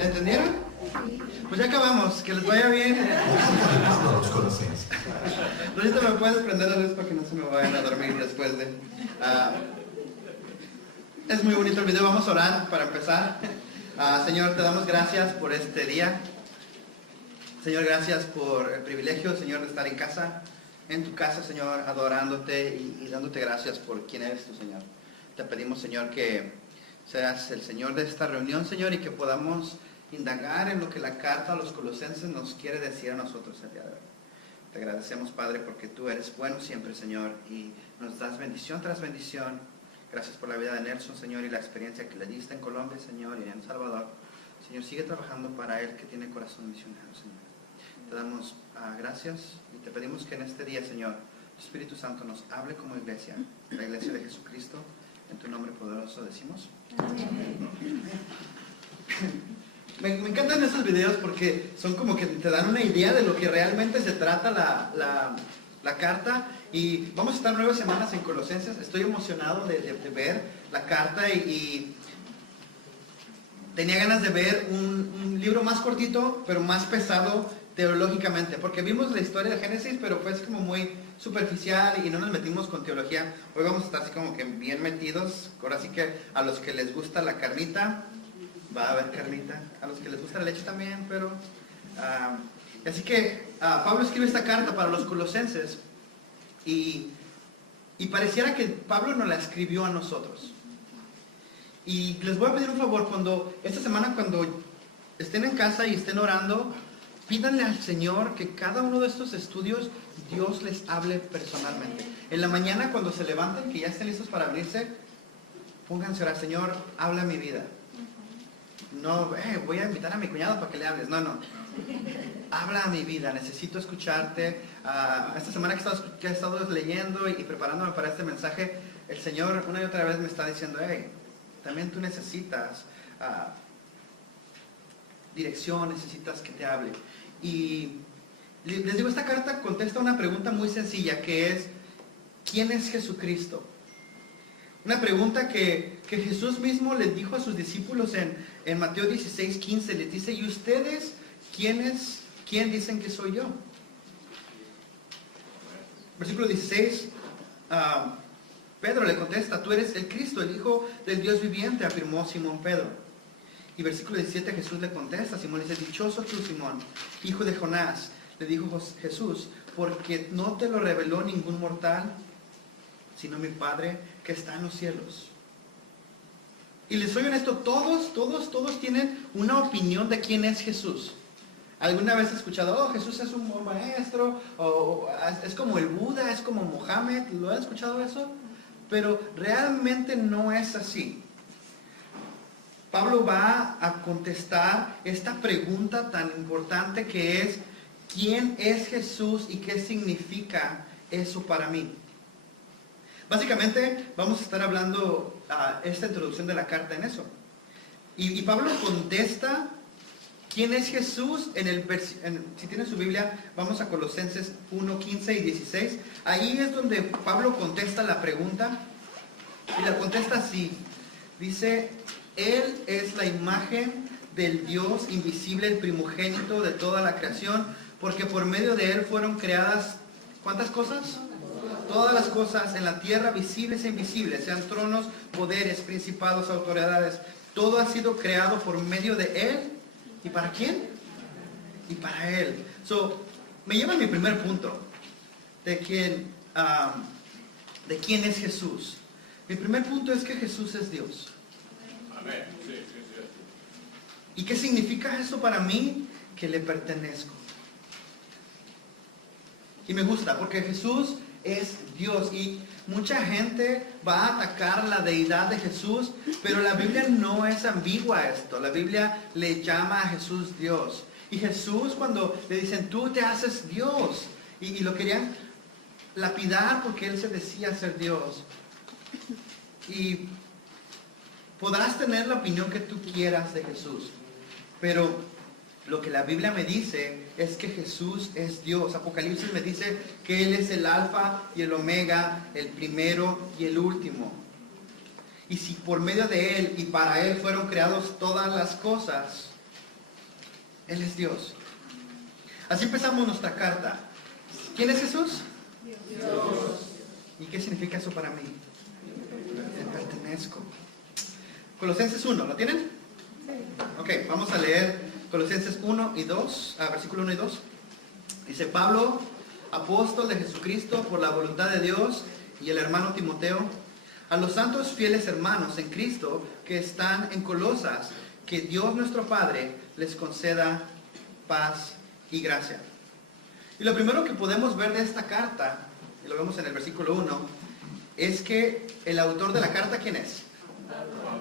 ¿Le entendieron? Pues ya acabamos, que les vaya bien. Los Colosenses. Rosita, ¿me puedes prender la luz para que no se me vayan a dormir después de...? Es muy bonito el video, vamos a orar para empezar. Señor, te damos gracias por este día. Señor, gracias por el privilegio, Señor, de estar en casa, en tu casa, Señor, adorándote y dándote gracias por quién eres tú, Señor. Te pedimos, Señor, que seas el Señor de esta reunión, Señor, y que podamos indagar en lo que la carta a los Colosenses nos quiere decir a nosotros el día de hoy. Te agradecemos, Padre, porque tú eres bueno siempre, Señor, y nos das bendición tras bendición. Gracias por la vida de Nelson, Señor, y la experiencia que le diste en Colombia, Señor, y en El Salvador. Señor, sigue trabajando para él que tiene corazón misionero, Señor. Te damos gracias y te pedimos que en este día, Señor, tu Espíritu Santo nos hable como iglesia, la iglesia de Jesucristo. En tu nombre poderoso decimos. Amén. Me encantan esos videos porque son como que te dan una idea de lo que realmente se trata la carta. Y vamos a estar 9 semanas en Colosenses. Estoy emocionado de ver la carta y tenía ganas de ver un libro más cortito, pero más pesado teológicamente, porque vimos la historia de Génesis, pero fue como muy superficial y no nos metimos con teología. Hoy vamos a estar así como que bien metidos. Ahora sí que a los que les gusta la carnita, va a haber carnita. A los que les gusta la leche también, pero... así que Pablo escribe esta carta para los Colosenses y pareciera que Pablo nos la escribió a nosotros. Y les voy a pedir un favor, esta semana cuando estén en casa y estén orando, pídanle al Señor que cada uno de estos estudios Dios les hable personalmente. En la mañana cuando se levanten, que ya estén listos para abrirse, pónganse a orar: Señor, habla mi vida. No, voy a invitar a mi cuñado para que le hables. No. Habla a mi vida, necesito escucharte. Esta semana que he estado leyendo y preparándome para este mensaje, el Señor una y otra vez me está diciendo: también tú necesitas dirección, necesitas que te hable. Y les digo, esta carta contesta una pregunta muy sencilla, que es: ¿quién es Jesucristo? Una pregunta que Jesús mismo les dijo a sus discípulos en Mateo 16:15. Les dice: ¿y ustedes quién dicen que soy yo? Versículo 16, Pedro le contesta: tú eres el Cristo, el Hijo del Dios viviente, afirmó Simón Pedro. Y versículo 17 Jesús le contesta, Simón le dice: dichoso tú, Simón, hijo de Jonás, le dijo Jesús, porque no te lo reveló ningún mortal, sino mi Padre que está en los cielos. Y les soy honesto, todos tienen una opinión de quién es Jesús. ¿Alguna vez has escuchado: Jesús es un buen maestro, o es como el Buda, es como Mohammed? ¿Lo han escuchado eso? Pero realmente no es así. Pablo va a contestar esta pregunta tan importante que es: ¿quién es Jesús y qué significa eso para mí? Básicamente vamos a estar hablando esta introducción de la carta en eso. Y Pablo contesta quién es Jesús si tienen su Biblia, vamos a Colosenses 1, 15 y 16. Ahí es donde Pablo contesta la pregunta y la contesta así. Dice: Él es la imagen del Dios invisible, el primogénito de toda la creación, porque por medio de Él fueron creadas, ¿cuántas cosas? Todas las cosas en la tierra, visibles e invisibles, sean tronos, poderes, principados, autoridades. Todo ha sido creado por medio de Él. ¿Y para quién? Y para Él. Me lleva a mi primer punto de quién es Jesús. Mi primer punto es que Jesús es Dios. Amén. Sí, sí. ¿Y qué significa eso para mí? Que le pertenezco. Y me gusta porque Jesús es Dios. Y mucha gente va a atacar la deidad de Jesús, pero la Biblia no es ambigua a esto. La Biblia le llama a Jesús Dios. Y Jesús, cuando le dicen: tú te haces Dios, y lo querían lapidar porque Él se decía ser Dios. Y podrás tener la opinión que tú quieras de Jesús, pero lo que la Biblia me dice es que Jesús es Dios. Apocalipsis me dice que Él es el alfa y el omega, el primero y el último. Y si por medio de Él y para Él fueron creados todas las cosas, Él es Dios. Así empezamos nuestra carta. ¿Quién es Jesús? Dios. ¿Y qué significa eso para mí? Le pertenezco. Colosenses 1, ¿lo tienen? Ok, vamos a leer Colosenses 1 y 2, versículo 1 y 2. Dice: Pablo, apóstol de Jesucristo por la voluntad de Dios, y el hermano Timoteo, a los santos fieles hermanos en Cristo que están en Colosas, que Dios nuestro Padre les conceda paz y gracia. Y lo primero que podemos ver de esta carta, y lo vemos en el versículo 1, es que el autor de la carta, ¿quién es?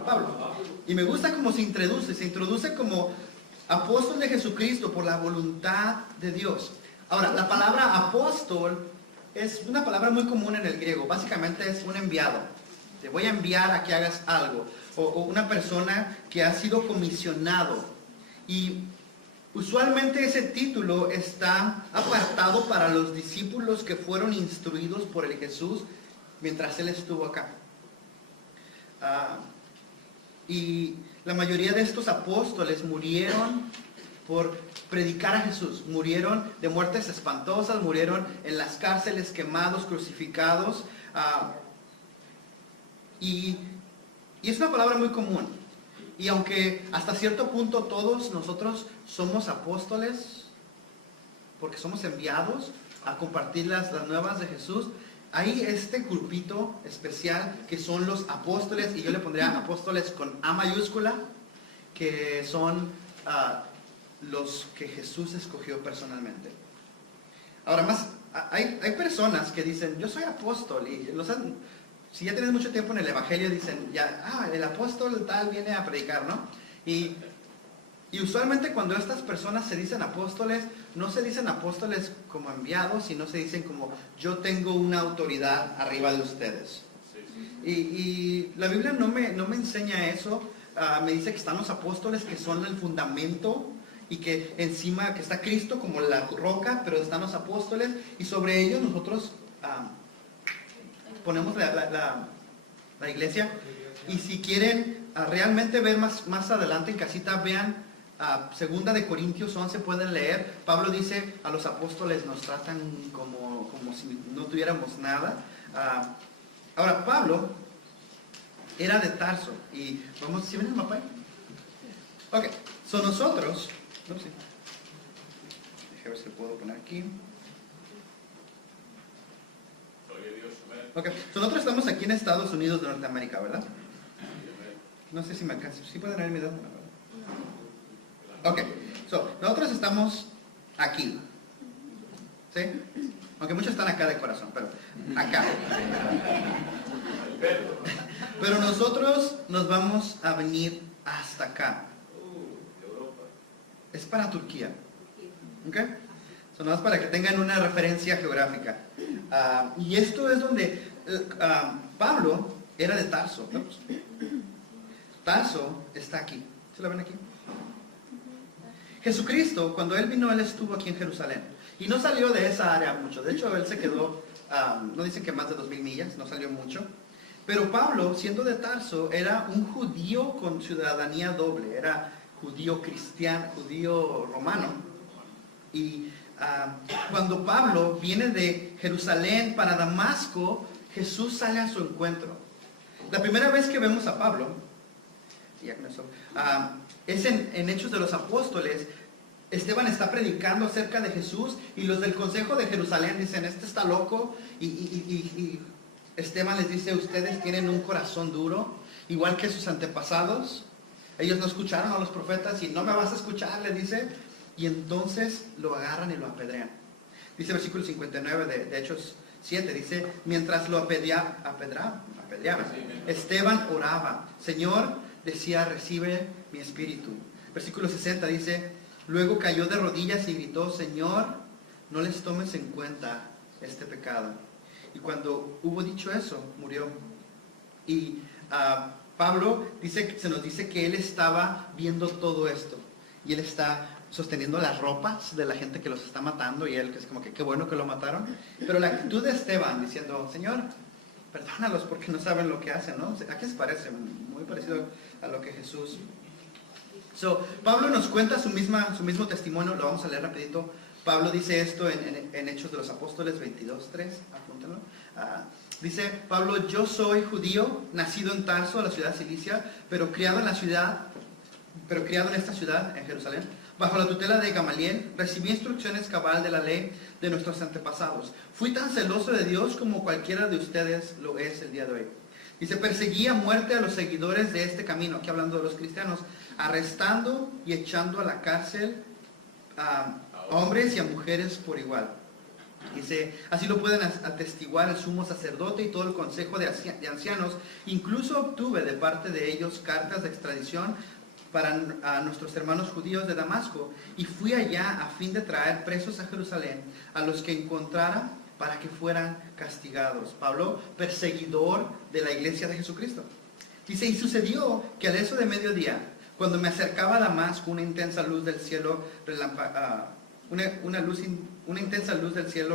Pablo. Y me gusta cómo se introduce como apóstol de Jesucristo por la voluntad de Dios. Ahora, la palabra apóstol es una palabra muy común en el griego. Básicamente es un enviado. Te voy a enviar a que hagas algo. O una persona que ha sido comisionado. Y usualmente ese título está apartado para los discípulos que fueron instruidos por el Jesús mientras Él estuvo acá. Y la mayoría de estos apóstoles murieron por predicar a Jesús. Murieron de muertes espantosas, murieron en las cárceles, quemados, crucificados. Y es una palabra muy común. Y aunque hasta cierto punto todos nosotros somos apóstoles, porque somos enviados a compartir las nuevas de Jesús, hay este grupito especial que son los apóstoles, y yo le pondría apóstoles con A mayúscula, que son los que Jesús escogió personalmente. Ahora más, hay personas que dicen: yo soy apóstol, y si ya tienes mucho tiempo en el evangelio dicen ya, el apóstol tal viene a predicar, ¿no? Y usualmente cuando estas personas se dicen apóstoles, no se dicen apóstoles como enviados, sino se dicen como: yo tengo una autoridad arriba de ustedes. Y la Biblia no me enseña eso. Me dice que están los apóstoles, que son el fundamento, y que encima que está Cristo como la roca, pero están los apóstoles, y sobre ellos nosotros ponemos la iglesia. Y si quieren realmente ver más adelante en casita, vean 2 de Corintios 11, pueden leer. Pablo dice: a los apóstoles nos tratan como si no tuviéramos nada. Ahora, Pablo era de Tarso. Y vamos, ¿sí ven el mapa ahí? Ok, son nosotros. No sé. Déjame ver si lo puedo poner aquí. Ok, nosotros estamos aquí en Estados Unidos de Norteamérica, ¿verdad? No sé si me alcanza. ¿Sí pueden ver mi dedo? Ok, nosotros estamos aquí. ¿Sí? Aunque muchos están acá de corazón, pero acá. Pero nosotros nos vamos a venir hasta acá. Es para Turquía. ¿Ok? Nada más para que tengan una referencia geográfica. Y esto es donde Pablo era de Tarso. ¿No? Tarso está aquí. ¿Se lo ven aquí? Jesucristo, cuando Él vino, Él estuvo aquí en Jerusalén. Y no salió de esa área mucho. De hecho, Él se quedó, no dicen que más de 2000 millas, no salió mucho. Pero Pablo, siendo de Tarso, era un judío con ciudadanía doble. Era judío cristiano, judío romano. Y cuando Pablo viene de Jerusalén para Damasco, Jesús sale a su encuentro. La primera vez que vemos a Pablo, ya con eso, es en Hechos de los Apóstoles. Esteban está predicando acerca de Jesús, y los del Consejo de Jerusalén dicen: este está loco. Y Esteban les dice: ustedes tienen un corazón duro, igual que sus antepasados. Ellos no escucharon a los profetas, y no me vas a escuchar, le dice. Y entonces lo agarran y lo apedrean. Dice versículo 59 de Hechos 7, dice: mientras lo apedreaban, Esteban oraba. Señor, decía, recibe mi espíritu. Versículo 60 dice: luego cayó de rodillas y gritó: Señor, no les tomes en cuenta este pecado. Y cuando hubo dicho eso, murió. Y Pablo se nos dice que él estaba viendo todo esto. Y él está sosteniendo las ropas de la gente que los está matando, y él que es como que qué bueno que lo mataron. Pero la actitud de Esteban diciendo: Señor, perdónalos porque no saben lo que hacen, ¿no? ¿A qué se parece? Muy parecido a lo que Jesús Pablo nos cuenta su mismo testimonio, lo vamos a leer rapidito. Pablo dice esto en Hechos de los Apóstoles 22:3, apúntenlo. Dice Pablo: yo soy judío, nacido en Tarso, la ciudad de Cilicia, pero criado en esta ciudad, en Jerusalén, bajo la tutela de Gamaliel. Recibí instrucciones cabal de la ley de nuestros antepasados. Fui tan celoso de Dios como cualquiera de ustedes lo es el día de hoy. Dice: perseguí a muerte a los seguidores de este camino, aquí hablando de los cristianos, arrestando y echando a la cárcel a hombres y a mujeres por igual. Dice: así lo pueden atestiguar el sumo sacerdote y todo el consejo de ancianos. Incluso obtuve de parte de ellos cartas de extradición para a nuestros hermanos judíos de Damasco, y fui allá a fin de traer presos a Jerusalén a los que encontrara, para que fueran castigados. Pablo, perseguidor de la iglesia de Jesucristo. Dice: y sucedió que al eso de mediodía, cuando me acercaba a Damasco, una intensa luz del cielo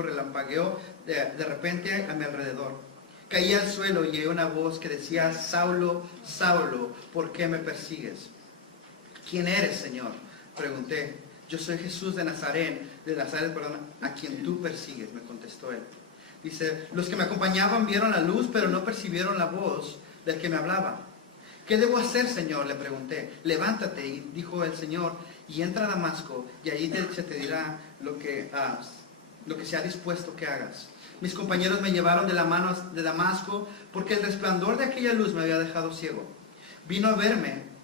relampagueó de repente a mi alrededor. Caí al suelo y oí una voz que decía: Saulo, Saulo, ¿por qué me persigues? ¿Quién eres, Señor?, pregunté. Yo soy Jesús de Nazaret, a quien tú persigues, me contestó él. Dice: los que me acompañaban vieron la luz, pero no percibieron la voz del que me hablaba. ¿Qué debo hacer, Señor?, le pregunté. Levántate, y dijo el Señor, y entra a Damasco, y allí se te dirá lo que se ha dispuesto que hagas. Mis compañeros me llevaron de la mano de Damasco, porque el resplandor de aquella luz me había dejado ciego. Vino a verme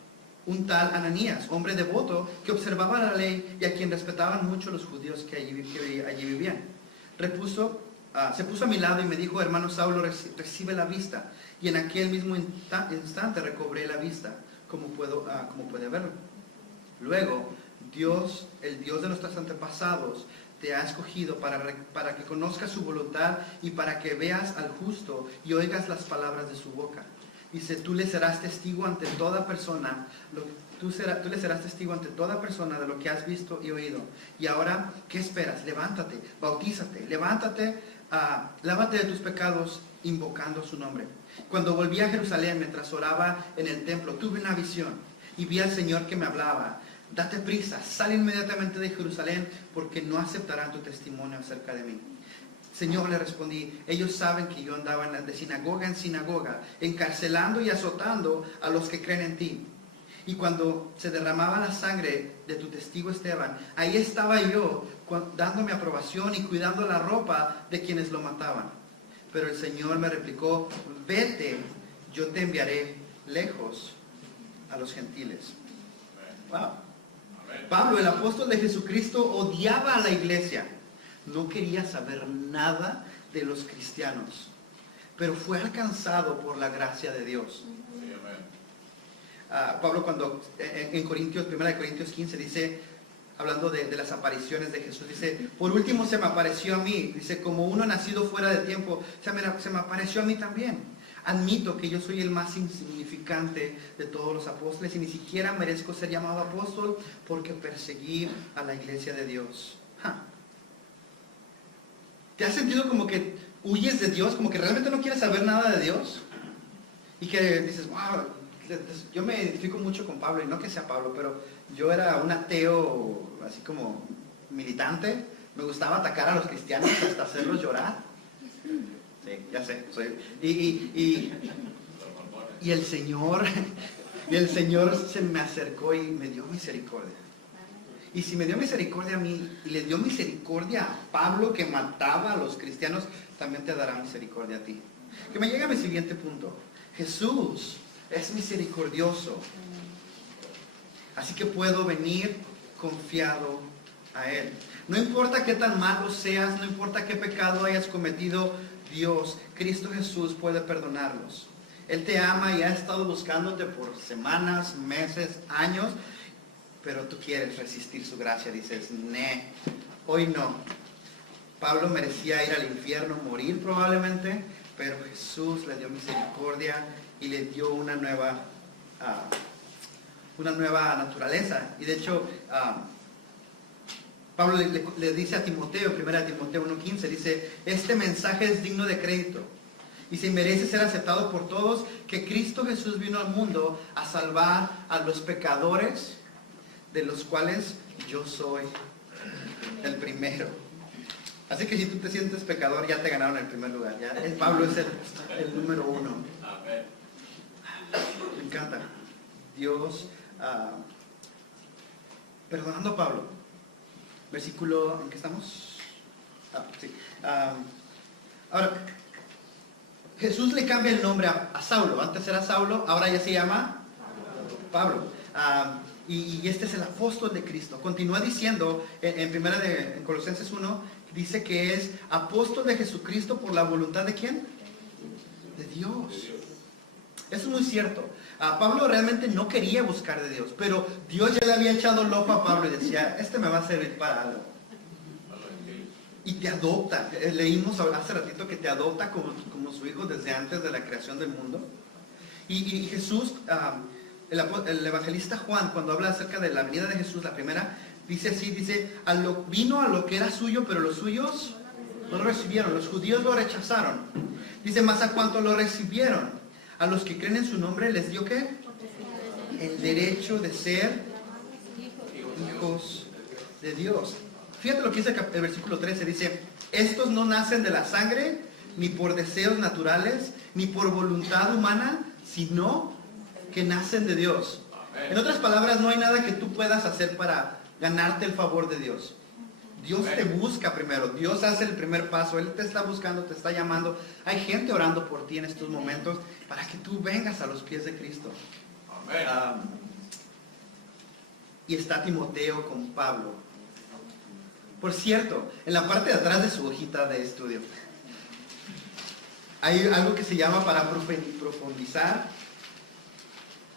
un tal Ananías, hombre devoto, que observaba la ley y a quien respetaban mucho los judíos que allí vivían. Se puso a mi lado y me dijo: hermano Saulo, recibe la vista. Y en aquel mismo instante recobré la vista, como puede verlo. Luego, Dios, el Dios de nuestros antepasados, te ha escogido para que conozcas su voluntad y para que veas al justo y oigas las palabras de su boca. Dice: tú le serás testigo ante toda persona, tú le serás testigo ante toda persona de lo que has visto y oído. Y ahora, ¿qué esperas? Levántate, bautízate, lávate de tus pecados invocando su nombre. Cuando volví a Jerusalén, mientras oraba en el templo, tuve una visión y vi al Señor que me hablaba: date prisa, sal inmediatamente de Jerusalén, porque no aceptarán tu testimonio acerca de mí. Señor, le respondí: ellos saben que yo andaba de sinagoga en sinagoga, encarcelando y azotando a los que creen en ti. Y cuando se derramaba la sangre de tu testigo Esteban, ahí estaba yo, dando mi aprobación y cuidando la ropa de quienes lo mataban. Pero el Señor me replicó: vete, yo te enviaré lejos a los gentiles. Wow. Pablo, el apóstol de Jesucristo, odiaba a la iglesia. No quería saber nada de los cristianos, pero fue alcanzado por la gracia de Dios. Pablo, cuando en 1 Corintios 15 dice, hablando de las apariciones de Jesús, dice: por último se me apareció a mí, dice, como uno nacido fuera de tiempo, se me apareció a mí también. Admito que yo soy el más insignificante de todos los apóstoles y ni siquiera merezco ser llamado apóstol, porque perseguí a la iglesia de Dios. ¿Te has sentido como que huyes de Dios, como que realmente no quieres saber nada de Dios? Y que dices: wow, yo me identifico mucho con Pablo, y no que sea Pablo, pero yo era un ateo así como militante. Me gustaba atacar a los cristianos hasta hacerlos llorar. Sí, ya sé. Y el Señor se me acercó y me dio misericordia. Y si me dio misericordia a mí y le dio misericordia a Pablo, que mataba a los cristianos, también te dará misericordia a ti. Que me llega a mi siguiente punto. Jesús es misericordioso, así que puedo venir confiado a Él. No importa qué tan malo seas, no importa qué pecado hayas cometido, Dios, Cristo Jesús, puede perdonarlos. Él te ama y ha estado buscándote por semanas, meses, años, pero tú quieres resistir su gracia. Dices: hoy no. Pablo merecía ir al infierno, morir probablemente, pero Jesús le dio misericordia y le dio una nueva naturaleza. Y de hecho, Pablo le dice a Timoteo, 1 Timoteo 1:15, dice: este mensaje es digno de crédito y se merece ser aceptado por todos, que Cristo Jesús vino al mundo a salvar a los pecadores, de los cuales yo soy el primero. Así que si tú te sientes pecador, ya te ganaron el primer lugar. Ya. Pablo es el número 1. Amén. Me encanta. Dios perdonando a Pablo. Versículo, ¿en qué estamos? Sí. Ahora, Jesús le cambia el nombre a Saulo. Antes era Saulo, ahora ya se llama Pablo. Y este es el apóstol de Cristo. Continúa diciendo en Colosenses 1, dice que es apóstol de Jesucristo por la voluntad de ¿quién? De Dios. Eso es muy cierto. Pablo realmente no quería buscar de Dios, pero Dios ya le había echado el ojo a Pablo y decía, este me va a servir para algo. Y te adopta. Leímos hace ratito que te adopta como su hijo desde antes de la creación del mundo. Y Jesús, el evangelista Juan, cuando habla acerca de la venida de Jesús, la primera, dice así, vino a lo que era suyo, pero los suyos no lo recibieron. Los judíos lo rechazaron. Dice, más a cuanto lo recibieron, a los que creen en su nombre, ¿les dio qué? El derecho de ser hijos de Dios. Fíjate lo que dice el versículo 13, dice, estos no nacen de la sangre, ni por deseos naturales, ni por voluntad humana, sino que nacen de Dios. En otras palabras, no hay nada que tú puedas hacer para ganarte el favor de Dios. Dios te busca primero, Dios hace el primer paso, Él te está buscando, te está llamando. Hay gente orando por ti en estos momentos para que tú vengas a los pies de Cristo. Y está Timoteo con Pablo. Por cierto, en la parte de atrás de su hojita de estudio hay algo que se llama para profundizar.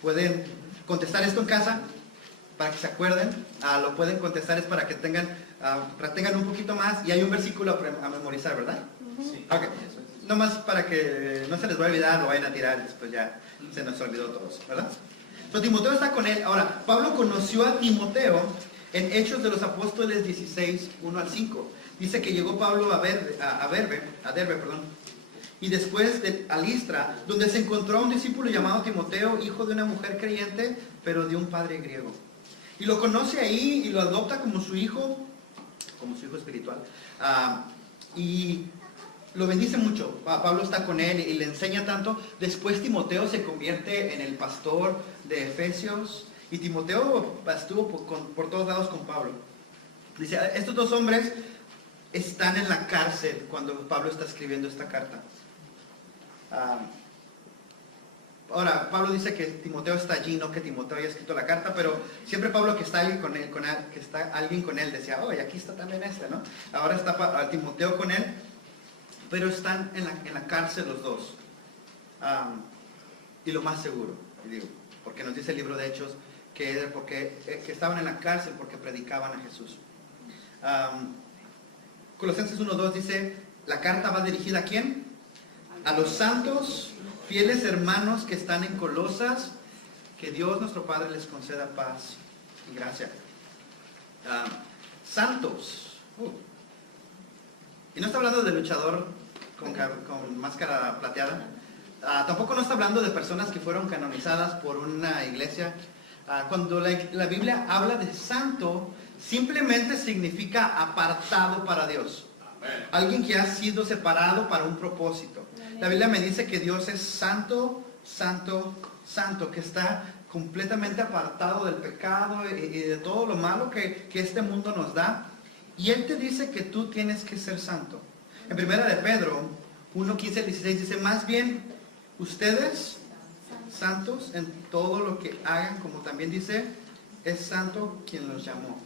Pueden contestar esto en casa para que se acuerden. Lo pueden contestar, es para que tengan un poquito más. Y hay un versículo a memorizar, ¿verdad? Sí. Okay. Nomás para que no se les vaya a olvidar, lo vayan a tirar, después ya se nos olvidó todos, ¿verdad? Entonces Timoteo está con él. Ahora, Pablo conoció a Timoteo en Hechos de los Apóstoles 16, 1 al 5. Dice que llegó Pablo a Derbe, y después a Listra, donde se encontró a un discípulo llamado Timoteo, hijo de una mujer creyente, pero de un padre griego. Y lo conoce ahí y lo adopta como su hijo espiritual. Y lo bendice mucho. Pablo está con él y le enseña tanto. Después Timoteo se convierte en el pastor de Efesios. Y Timoteo estuvo por todos lados con Pablo. Dice, estos dos hombres están en la cárcel cuando Pablo está escribiendo esta carta. Ahora, Pablo dice que Timoteo está allí, no que Timoteo haya escrito la carta, pero siempre Pablo que está alguien con él, que está alguien con él, decía, y aquí está también ¿no? Ahora está Timoteo con él, pero están en la cárcel los dos. Y lo más seguro, digo, porque nos dice el libro de Hechos, que estaban en la cárcel porque predicaban a Jesús. Colosenses 1:2 dice, la carta va dirigida ¿a quién? A los santos, fieles hermanos que están en Colosas, que Dios nuestro Padre les conceda paz y gracia. Santos. Y no está hablando de luchador con máscara plateada. Tampoco no está hablando de personas que fueron canonizadas por una iglesia. Cuando la Biblia habla de santo, simplemente significa apartado para Dios. Alguien que ha sido separado para un propósito. La Biblia me dice que Dios es santo, santo, santo, que está completamente apartado del pecado y de todo lo malo que este mundo nos da. Y Él te dice que tú tienes que ser santo. En primera de Pedro 1:15-16 dice, más bien ustedes santos en todo lo que hagan, como también dice, es santo quien los llamó.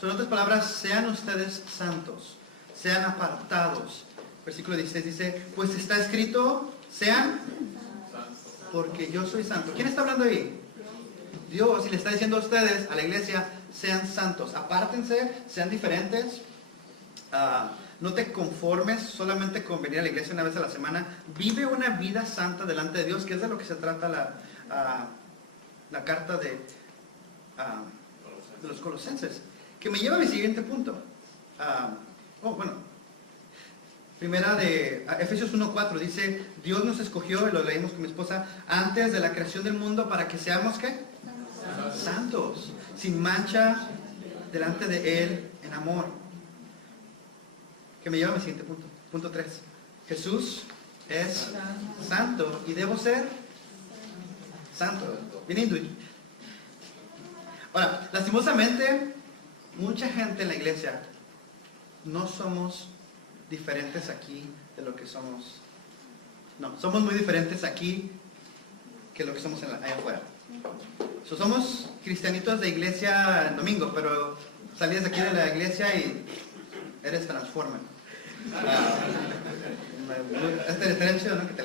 En otras palabras, sean ustedes santos, sean apartados. Versículo 16 dice, pues está escrito, sean, porque yo soy santo. ¿Quién está hablando ahí? Dios, y le está diciendo a ustedes, a la iglesia, sean santos, apártense, sean diferentes. No te conformes solamente con venir a la iglesia una vez a la semana. Vive una vida santa delante de Dios, que es de lo que se trata la carta de los Colosenses. Que me lleva a mi siguiente punto. Primera de Efesios 1:4 dice, Dios nos escogió, y lo leímos con mi esposa, antes de la creación del mundo para que seamos, ¿qué? santos, sin mancha delante de Él en amor. Que me lleva a mi siguiente punto. Punto 3. Jesús es santo y debo ser santo. Bien intuitivo. Ahora, lastimosamente, mucha gente en la iglesia no somos diferentes aquí de lo que somos. No, somos muy diferentes aquí que lo que somos allá afuera. Somos cristianitos de iglesia en domingo, pero salías de aquí de la iglesia y eres transformer. Esta diferencia, ¿no? Que te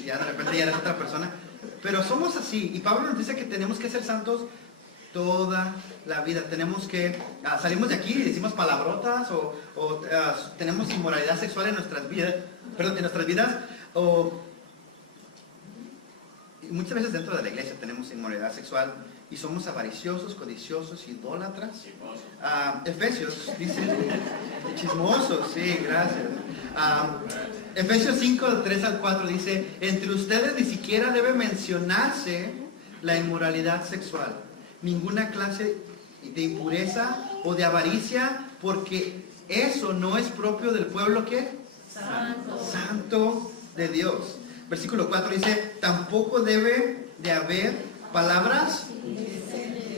y ya de repente ya eres otra persona. Pero somos así, y Pablo nos dice que tenemos que ser santos toda la vida. Tenemos que, salimos de aquí y decimos palabrotas o tenemos inmoralidad sexual en nuestras vidas, o y muchas veces dentro de la iglesia tenemos inmoralidad sexual y somos avariciosos, codiciosos, idólatras. Efesios dice, chismosos, sí, gracias. Efesios 5, 3 al 4 dice, entre ustedes ni siquiera debe mencionarse la inmoralidad sexual, ninguna clase de impureza o de avaricia, porque eso no es propio del pueblo que santo de Dios. Versículo 4 dice, tampoco debe de haber palabras,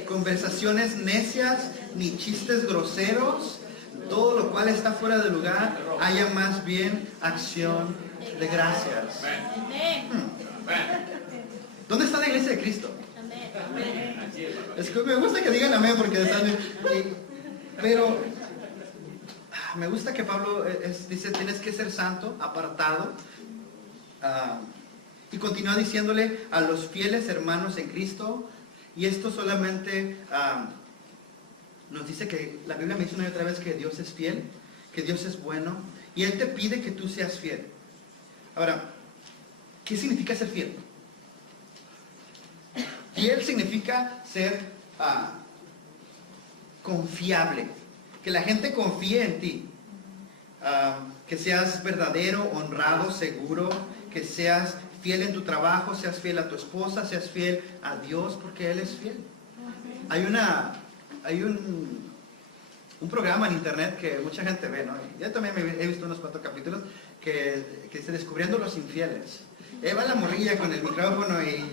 conversaciones necias, ni chistes groseros, todo lo cual está fuera de lugar, haya más bien acción de gracias. ¿Dónde está la iglesia de Cristo? Es que me gusta que digan amén porque están... Pero me gusta que Pablo dice, tienes que ser santo, apartado. Y continúa diciéndole a los fieles hermanos en Cristo, y esto solamente nos dice que la Biblia me dice una y otra vez que Dios es fiel, que Dios es bueno, y Él te pide que tú seas fiel. Ahora, ¿qué significa ser fiel? Fiel significa ser confiable, que la gente confíe en ti, que seas verdadero, honrado, seguro, que seas fiel en tu trabajo, seas fiel a tu esposa, seas fiel a Dios, porque Él es fiel. Hay un programa en internet que mucha gente ve, ¿no? Yo también he visto unos 4 capítulos que dice Descubriendo los infieles. Va la morrilla con el micrófono y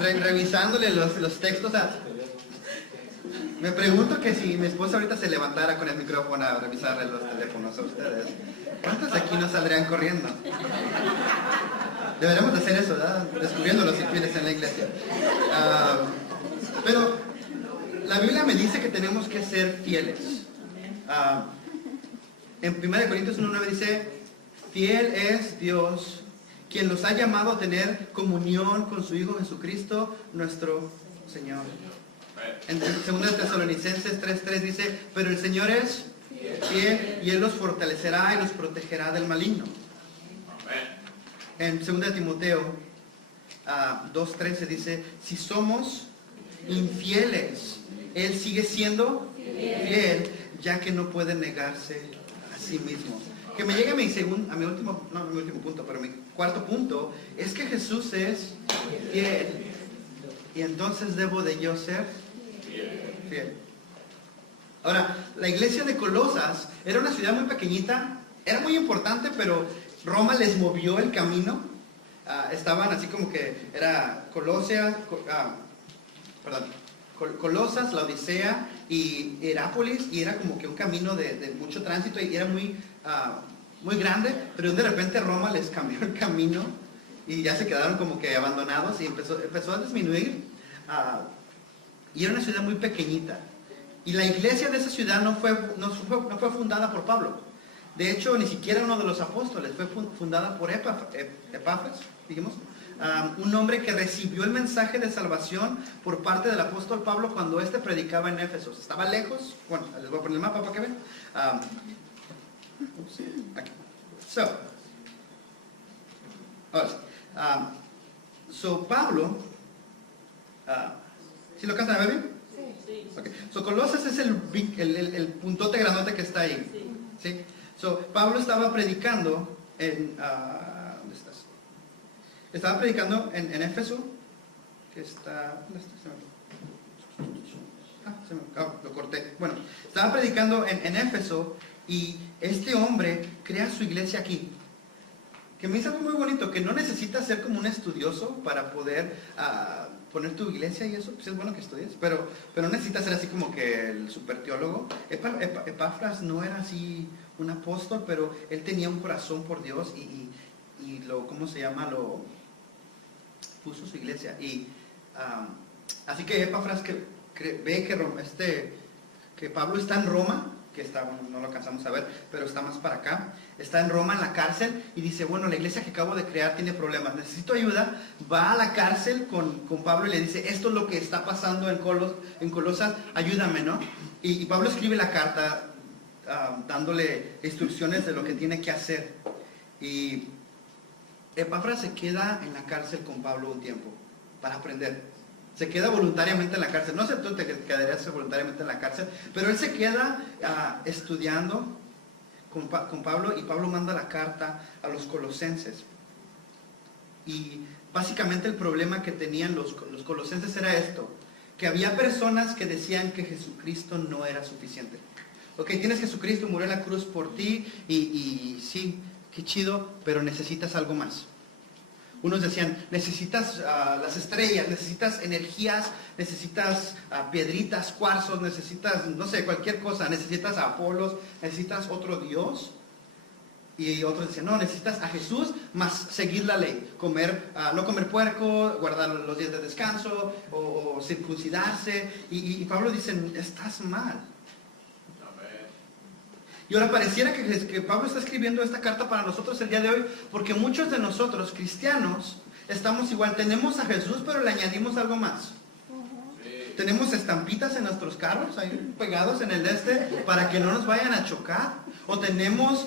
revisándole los textos. Me pregunto que si mi esposa ahorita se levantara con el micrófono a revisarle los teléfonos a ustedes, ¿cuántos de aquí no saldrían corriendo? Deberíamos de hacer eso, ¿verdad? Descubriendo los infieles en la iglesia. Pero la Biblia me dice que tenemos que ser fieles. En 1 Corintios 1:9 dice, fiel es Dios, quien los ha llamado a tener comunión con su Hijo Jesucristo, nuestro Señor. En 2 Tesalonicenses 3:3 dice, pero el Señor es fiel y Él los fortalecerá y los protegerá del maligno. En 2 Timoteo 2:13 dice, si somos infieles, Él sigue siendo fiel, ya que no puede negarse a sí mismo. Que me llegue a mi último punto, pero mi cuarto punto es que Jesús es fiel. Y entonces debo de yo ser fiel. Ahora, la iglesia de Colosas era una ciudad muy pequeñita, era muy importante, pero Roma les movió el camino. Estaban así como que era Colosas, la Odisea y Herápolis, y era como que un camino de mucho tránsito y era muy grande, pero de repente Roma les cambió el camino y ya se quedaron como que abandonados y empezó a disminuir. Y era una ciudad muy pequeñita. Y la iglesia de esa ciudad no fue fundada por Pablo. De hecho, ni siquiera uno de los apóstoles. Fue fundada por Epafras, digamos, un hombre que recibió el mensaje de salvación por parte del apóstol Pablo cuando éste predicaba en Éfeso. Estaba lejos. Bueno, les voy a poner el mapa para que vean. Aquí. Pablo, ¿sí lo alcanzan a ver bien? Sí. Okay. Colosas es el puntote grandote que está ahí. ¿Sí? Pablo estaba predicando en... ¿dónde estás? Estaba predicando en Éfeso. que está... ¿Dónde está? Lo corté. Bueno, estaba predicando en Éfeso y este hombre crea su iglesia aquí. Que me dice algo muy bonito, que no necesitas ser como un estudioso para poder poner tu iglesia y eso, pues es bueno que estudies, pero no necesitas ser así como que el super teólogo. Epafras no era así un apóstol, pero él tenía un corazón por Dios y lo, ¿cómo se llama? Lo puso su iglesia. Y así que Epafras ve que Pablo está en Roma, que está, no lo alcanzamos a ver, pero está más para acá, está en Roma en la cárcel y dice, bueno, la iglesia que acabo de crear tiene problemas, necesito ayuda. Va a la cárcel con Pablo y le dice, esto es lo que está pasando en Colosas, ayúdame, ¿no? Y Pablo escribe la carta dándole instrucciones de lo que tiene que hacer. Y Epafras se queda en la cárcel con Pablo un tiempo para aprender. Se queda voluntariamente en la cárcel. No sé tú te quedarías voluntariamente en la cárcel, pero él se queda estudiando con Pablo y Pablo manda la carta a los colosenses. Y básicamente el problema que tenían los colosenses era esto, que había personas que decían que Jesucristo no era suficiente. Ok, tienes Jesucristo, murió en la cruz por ti y sí, qué chido, pero necesitas algo más. Unos decían, necesitas las estrellas, necesitas energías, necesitas piedritas, cuarzos, necesitas, no sé, cualquier cosa, necesitas a Apolos, necesitas otro Dios. Y otros decían, no, necesitas a Jesús más seguir la ley, no comer puerco, guardar los días de descanso o circuncidarse. Y Pablo dice, estás mal. Y ahora pareciera que Pablo está escribiendo esta carta para nosotros el día de hoy, porque muchos de nosotros, cristianos, estamos igual. Tenemos a Jesús, pero le añadimos algo más. Sí. Tenemos estampitas en nuestros carros, ahí pegados en el para que no nos vayan a chocar. O tenemos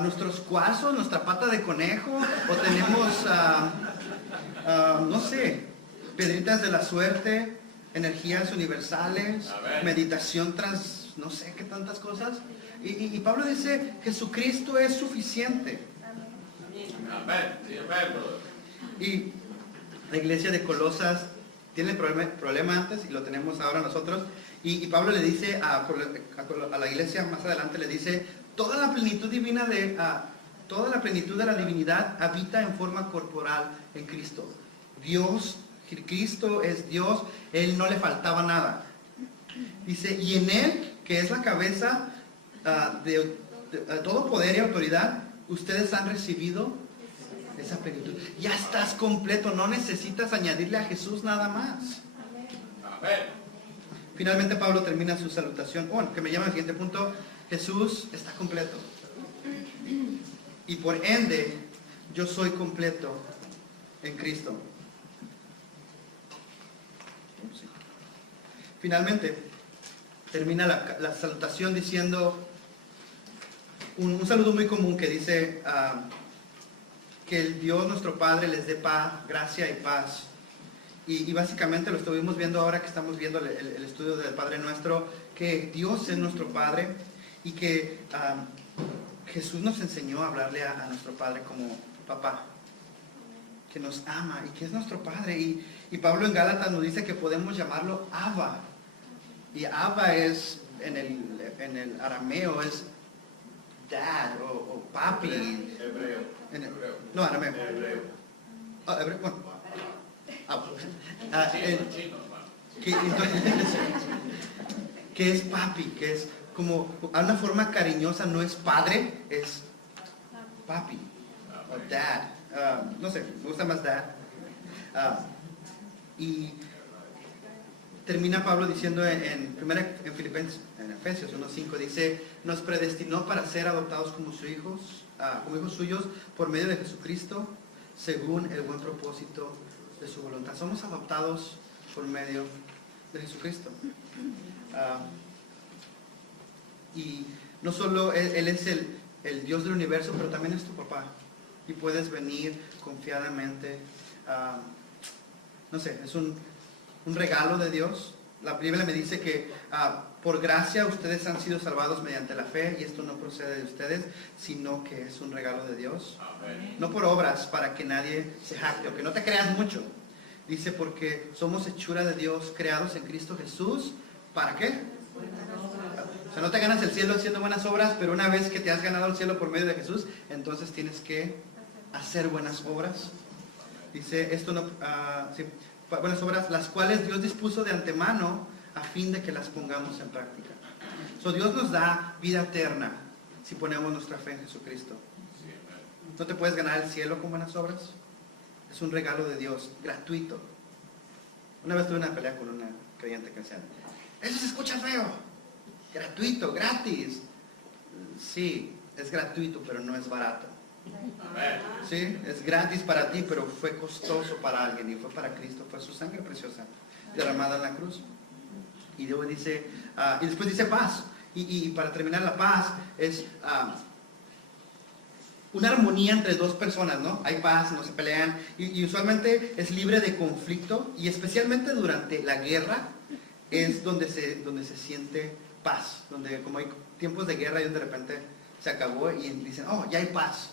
nuestros cuarzos, nuestra pata de conejo, o tenemos, no sé, piedritas de la suerte, energías universales, meditación no sé qué tantas cosas. Y Pablo dice, Jesucristo es suficiente. Y la iglesia de Colosas tiene el problema antes y lo tenemos ahora nosotros. Y Pablo le dice a la iglesia más adelante, le dice, toda la plenitud de la divinidad habita en forma corporal en Cristo. Cristo es Dios, Él no le faltaba nada. Dice, y en Él, que es la cabeza de todo poder y autoridad, ustedes han recibido esa plenitud. Ya estás completo, no necesitas añadirle a Jesús nada más. Amén. Finalmente Pablo termina su salutación, que me lleva al siguiente punto. Jesús está completo. Y por ende, yo soy completo en Cristo. Finalmente, termina la salutación diciendo un saludo muy común que dice que el Dios nuestro Padre les dé paz, gracia y paz. Y básicamente lo estuvimos viendo ahora que estamos viendo el estudio del Padre Nuestro, que Dios es nuestro Padre y que Jesús nos enseñó a hablarle a nuestro Padre como papá, que nos ama y que es nuestro Padre. Y Pablo en Gálatas nos dice que podemos llamarlo Abba. Y Abba es, en el arameo, es dad o papi. Hebreo. No, arameo. Hebreo. Hebreo, bueno. Que es papi, que es como a una forma cariñosa, no es padre, es papi o dad. No sé, me gusta más dad. Y termina Pablo diciendo en Efesios 1:5, dice, nos predestinó para ser adoptados como hijos suyos por medio de Jesucristo, según el buen propósito de su voluntad. Somos adoptados por medio de Jesucristo. Y no solo Él es el Dios del universo, pero también es tu papá. Y puedes venir confiadamente. No sé, es un regalo de Dios. La Biblia me dice que por gracia ustedes han sido salvados mediante la fe, y esto no procede de ustedes, sino que es un regalo de Dios. Amén. No por obras para que nadie se jacte o que no te creas mucho. Dice, porque somos hechura de Dios, creados en Cristo Jesús. ¿Para qué? O sea, no te ganas el cielo haciendo buenas obras, pero una vez que te has ganado el cielo por medio de Jesús, entonces tienes que hacer buenas obras. Dice, esto no, sí, buenas obras, las cuales Dios dispuso de antemano a fin de que las pongamos en práctica. So, Dios nos da vida eterna si ponemos nuestra fe en Jesucristo. ¿No te puedes ganar el cielo con buenas obras? Es un regalo de Dios, gratuito. Una vez tuve una pelea con una creyente que decía, eso se escucha feo, gratuito, gratis. Sí, es gratuito, pero no es barato. Sí, es gratis para ti, pero fue costoso para alguien, y fue para Cristo, fue su sangre preciosa derramada en la cruz. Y luego dice, y después dice paz. Y para terminar, la paz es una armonía entre dos personas, ¿no? Hay paz, no se pelean, y usualmente es libre de conflicto, y especialmente durante la guerra es donde se siente paz, donde como hay tiempos de guerra y de repente se acabó y dicen, oh, ya hay paz.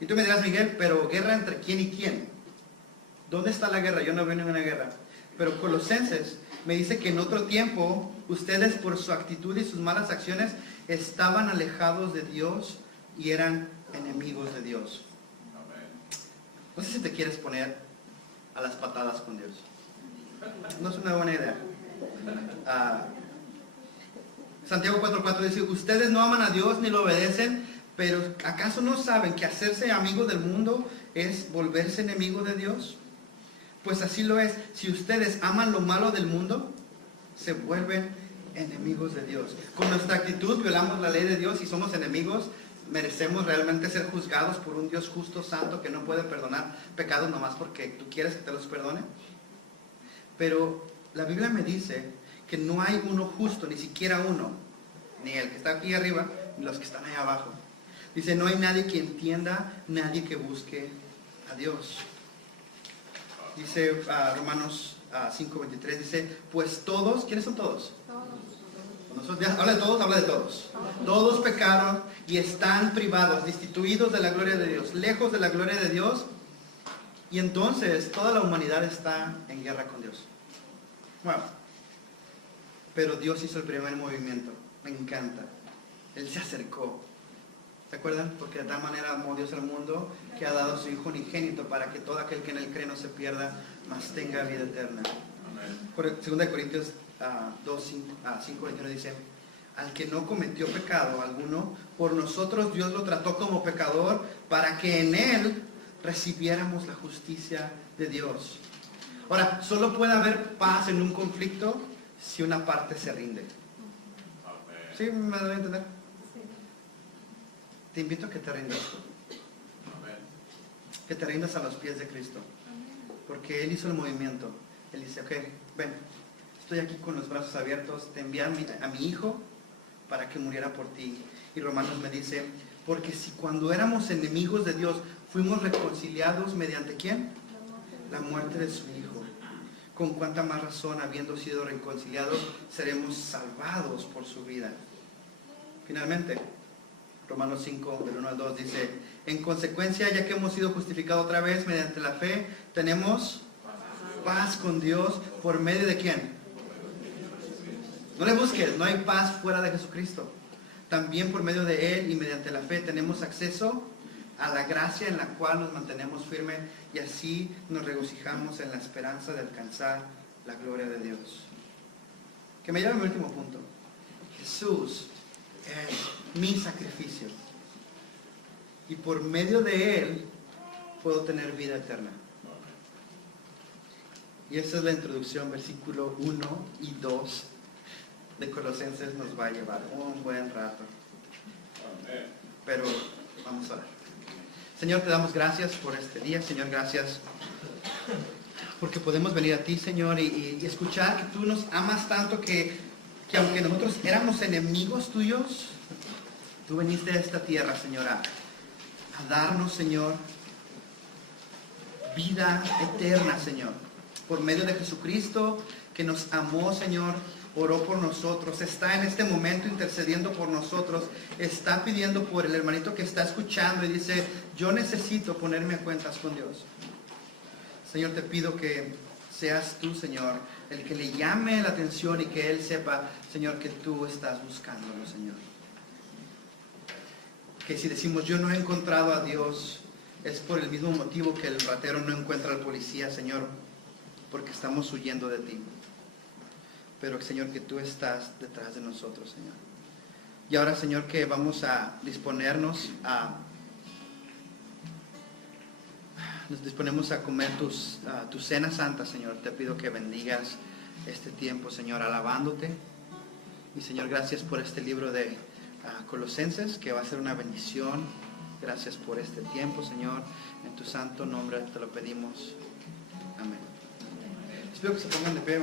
Y tú me dirás, Miguel, pero ¿guerra entre quién y quién? ¿Dónde está la guerra? Yo no veo ninguna guerra. Pero Colosenses me dice que en otro tiempo ustedes por su actitud y sus malas acciones estaban alejados de Dios y eran enemigos de Dios. No sé si te quieres poner a las patadas con Dios. No es una buena idea. Santiago 4:4 dice, ustedes no aman a Dios ni lo obedecen, pero ¿acaso no saben que hacerse amigo del mundo es volverse enemigo de Dios? Pues así lo es. Si ustedes aman lo malo del mundo, se vuelven enemigos de Dios. Con nuestra actitud violamos la ley de Dios y somos enemigos. Merecemos realmente ser juzgados por un Dios justo, santo, que no puede perdonar pecados nomás porque tú quieres que te los perdone. Pero la Biblia me dice que no hay uno justo, ni siquiera uno, ni el que está aquí arriba, ni los que están ahí abajo. Dice, no hay nadie que entienda, nadie que busque a Dios. Dice Romanos 5:23, dice, pues todos, ¿quiénes son todos? Nosotros, ya, habla de todos, habla de todos. Todos pecaron y están privados, destituidos de la gloria de Dios, lejos de la gloria de Dios. Y entonces toda la humanidad está en guerra con Dios. Bueno, pero Dios hizo el primer movimiento. Me encanta. Él se acercó. ¿Se acuerdan? Porque de tal manera amó Dios al mundo que ha dado a su Hijo unigénito para que todo aquel que en él cree no se pierda, mas tenga vida eterna. Amén. 2 Corintios 5:21 dice, al que no cometió pecado alguno, por nosotros Dios lo trató como pecador para que en él recibiéramos la justicia de Dios. Ahora, solo puede haber paz en un conflicto si una parte se rinde. ¿Sí me doy a entender? Te invito a que te rindas. Que te rindas a los pies de Cristo. Porque Él hizo el movimiento. Él dice, ok, ven, estoy aquí con los brazos abiertos, te envié a mi Hijo para que muriera por ti. Y Romanos me dice, porque si cuando éramos enemigos de Dios fuimos reconciliados mediante ¿quién? La muerte de su Hijo. Con cuánta más razón, habiendo sido reconciliados, seremos salvados por su vida. Finalmente, Romanos 5, del 1 al 2 dice, en consecuencia, ya que hemos sido justificados otra vez mediante la fe, tenemos paz con Dios por medio de ¿quién? No le busques, no hay paz fuera de Jesucristo. También por medio de Él y mediante la fe tenemos acceso a la gracia en la cual nos mantenemos firmes y así nos regocijamos en la esperanza de alcanzar la gloria de Dios. Que me lleve a mi último punto. Jesús es mi sacrificio y por medio de Él puedo tener vida eterna. Y esa es la introducción, versículo 1 y 2 de Colosenses nos va a llevar un buen rato. Pero vamos a orar. Señor, te damos gracias por este día. Señor, gracias porque podemos venir a ti, Señor, y escuchar que tú nos amas tanto que aunque nosotros éramos enemigos tuyos, tú viniste a esta tierra, Señor, a darnos, Señor, vida eterna, Señor, por medio de Jesucristo, que nos amó, Señor, oró por nosotros, está en este momento intercediendo por nosotros, está pidiendo por el hermanito que está escuchando y dice, yo necesito ponerme a cuentas con Dios. Señor, te pido que seas tú, Señor, el que le llame la atención y que él sepa, Señor, que tú estás buscándolo, Señor. Que si decimos yo no he encontrado a Dios, es por el mismo motivo que el ratero no encuentra al policía, Señor, porque estamos huyendo de ti. Pero, Señor, que tú estás detrás de nosotros, Señor. Y ahora, Señor, que vamos a disponernos nos disponemos a comer tu cena santa, Señor. Te pido que bendigas este tiempo, Señor, alabándote. Y, Señor, gracias por este libro de Colosenses, que va a ser una bendición. Gracias por este tiempo, Señor. En tu santo nombre te lo pedimos. Amén. Espero que se pongan de pie.